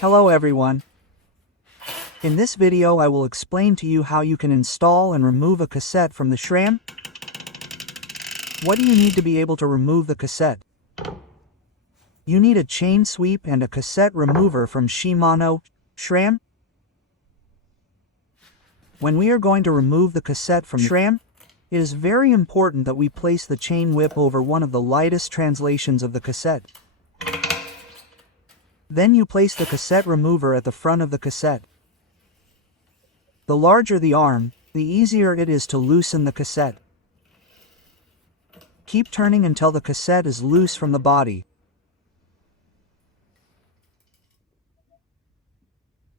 Hello everyone. In this video I will explain to you how you can install and remove a cassette from the SRAM. What do you need to be able to remove the cassette? You need a chain sweep and a cassette remover from Shimano SRAM. When we are going to remove the cassette from SRAM, it is very important that we place the chain whip over one of the lightest translations of the cassette. Then you place the cassette remover at the front of the cassette. The larger the arm, the easier it is to loosen the cassette. Keep turning until the cassette is loose from the body.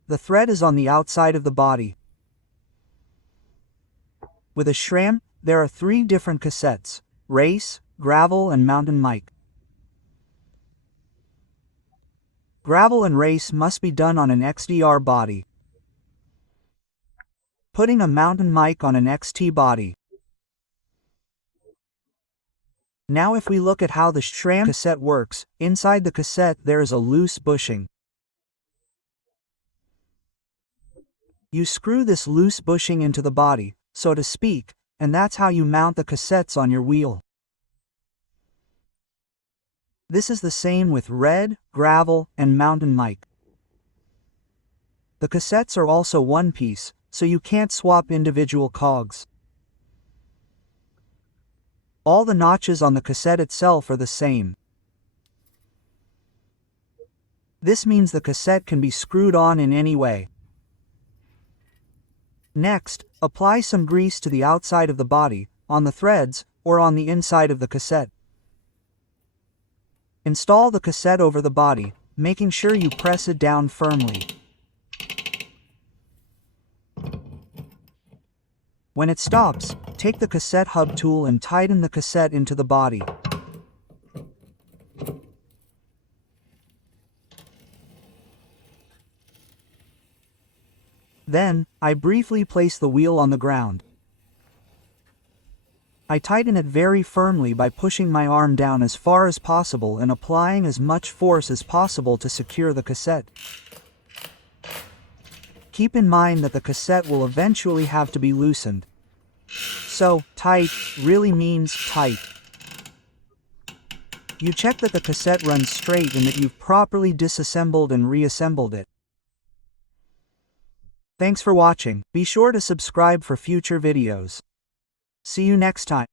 The thread is on the outside of the body. With a SRAM, there are 3 different cassettes: race, gravel, and mountain mic. Gravel and race must be done on an XDR body. Putting a mountain mic on an XT body. Now if we look at how the SRAM cassette works, inside the cassette there is a loose bushing. You screw this loose bushing into the body, so to speak, and that's how you mount the cassettes on your wheel. This is the same with red, gravel, and mountain mic. The cassettes are also one piece, so you can't swap individual cogs. All the notches on the cassette itself are the same. This means the cassette can be screwed on in any way. Next, apply some grease to the outside of the body, on the threads, or on the inside of the cassette. Install the cassette over the body, making sure you press it down firmly. When it stops, take the cassette hub tool and tighten the cassette into the body. Then, I briefly place the wheel on the ground. I tighten it very firmly by pushing my arm down as far as possible and applying as much force as possible to secure the cassette. Keep in mind that the cassette will eventually have to be loosened. So, tight really means tight. You check that the cassette runs straight and that you've properly disassembled and reassembled it. Thanks for watching. Be sure to subscribe for future videos. See you next time.